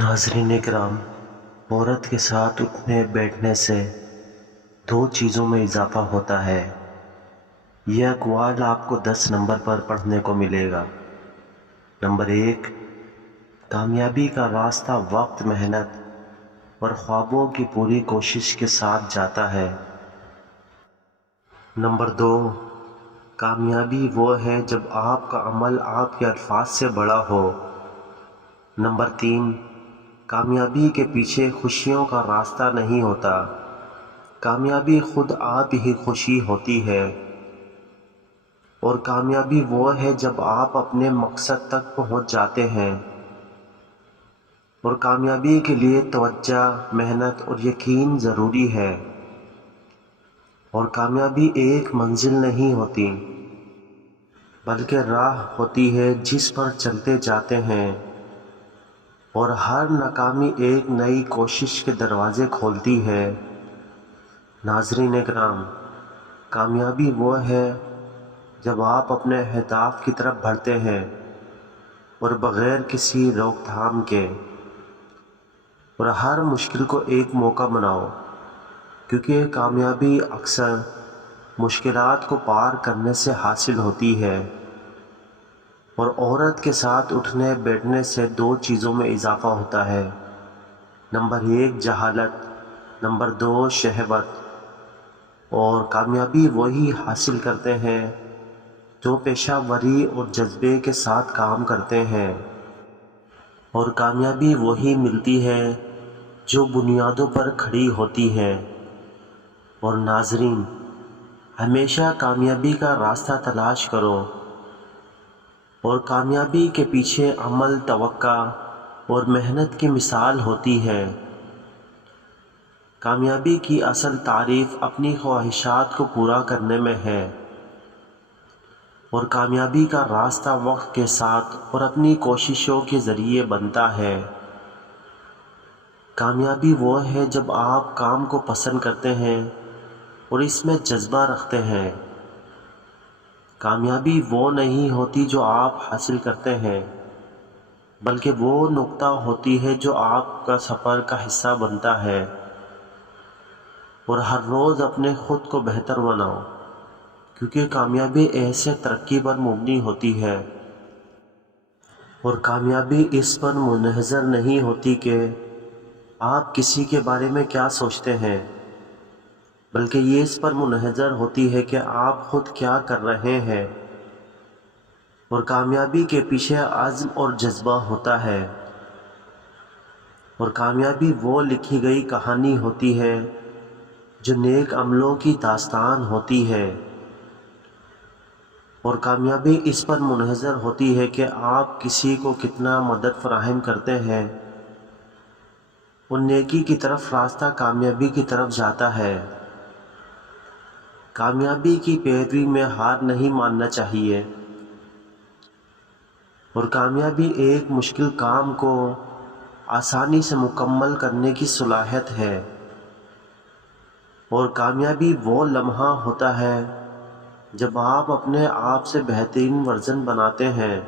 ناظرین کرام، عورت کے ساتھ اٹھنے بیٹھنے سے دو چیزوں میں اضافہ ہوتا ہے۔ یہ اقوال آپ کو 10 نمبر پر پڑھنے کو ملے گا۔ نمبر 1، کامیابی کا راستہ وقت، محنت اور خوابوں کی پوری کوشش کے ساتھ جاتا ہے۔ نمبر 2، کامیابی وہ ہے جب آپ کا عمل آپ کے الفاظ سے بڑا ہو۔ نمبر 3، کامیابی کے پیچھے خوشیوں کا راستہ نہیں ہوتا، کامیابی خود آپ ہی خوشی ہوتی ہے۔ اور کامیابی وہ ہے جب آپ اپنے مقصد تک پہنچ جاتے ہیں۔ اور کامیابی کے لیے توجہ، محنت اور یقین ضروری ہے۔ اور کامیابی ایک منزل نہیں ہوتی، بلکہ راہ ہوتی ہے جس پر چلتے جاتے ہیں، اور ہر ناکامی ایک نئی کوشش کے دروازے کھولتی ہے۔ ناظرین کرام، کامیابی وہ ہے جب آپ اپنے اہداف کی طرف بڑھتے ہیں اور بغیر کسی روک تھام کے، اور ہر مشکل کو ایک موقع بناؤ، کیونکہ کامیابی اکثر مشکلات کو پار کرنے سے حاصل ہوتی ہے۔ اور عورت کے ساتھ اٹھنے بیٹھنے سے دو چیزوں میں اضافہ ہوتا ہے۔ نمبر 1، جہالت، نمبر 2، شہوت۔ اور کامیابی وہی حاصل کرتے ہیں جو پیشہ وری اور جذبے کے ساتھ کام کرتے ہیں، اور کامیابی وہی ملتی ہے جو بنیادوں پر کھڑی ہوتی ہے۔ اور ناظرین، ہمیشہ کامیابی کا راستہ تلاش کرو، اور کامیابی کے پیچھے عمل، توقع اور محنت کی مثال ہوتی ہے۔ کامیابی کی اصل تعریف اپنی خواہشات کو پورا کرنے میں ہے، اور کامیابی کا راستہ وقت کے ساتھ اور اپنی کوششوں کے ذریعے بنتا ہے۔ کامیابی وہ ہے جب آپ کام کو پسند کرتے ہیں اور اس میں جذبہ رکھتے ہیں۔ کامیابی وہ نہیں ہوتی جو آپ حاصل کرتے ہیں، بلکہ وہ نقطہ ہوتی ہے جو آپ کا سفر کا حصہ بنتا ہے۔ اور ہر روز اپنے خود کو بہتر بناؤ، کیونکہ کامیابی ایسے ترقی پر مبنی ہوتی ہے۔ اور کامیابی اس پر منحصر نہیں ہوتی کہ آپ کسی کے بارے میں کیا سوچتے ہیں، بلکہ یہ اس پر منحصر ہوتی ہے کہ آپ خود کیا کر رہے ہیں۔ اور کامیابی کے پیچھے عزم اور جذبہ ہوتا ہے۔ اور کامیابی وہ لکھی گئی کہانی ہوتی ہے جو نیک عملوں کی داستان ہوتی ہے۔ اور کامیابی اس پر منحصر ہوتی ہے کہ آپ کسی کو کتنا مدد فراہم کرتے ہیں۔ اور نیکی کی طرف راستہ کامیابی کی طرف جاتا ہے۔ کامیابی کی پیروی میں ہار نہیں ماننا چاہیے۔ اور کامیابی ایک مشکل کام کو آسانی سے مکمل کرنے کی صلاحیت ہے۔ اور کامیابی وہ لمحہ ہوتا ہے جب آپ اپنے آپ سے بہترین ورژن بناتے ہیں۔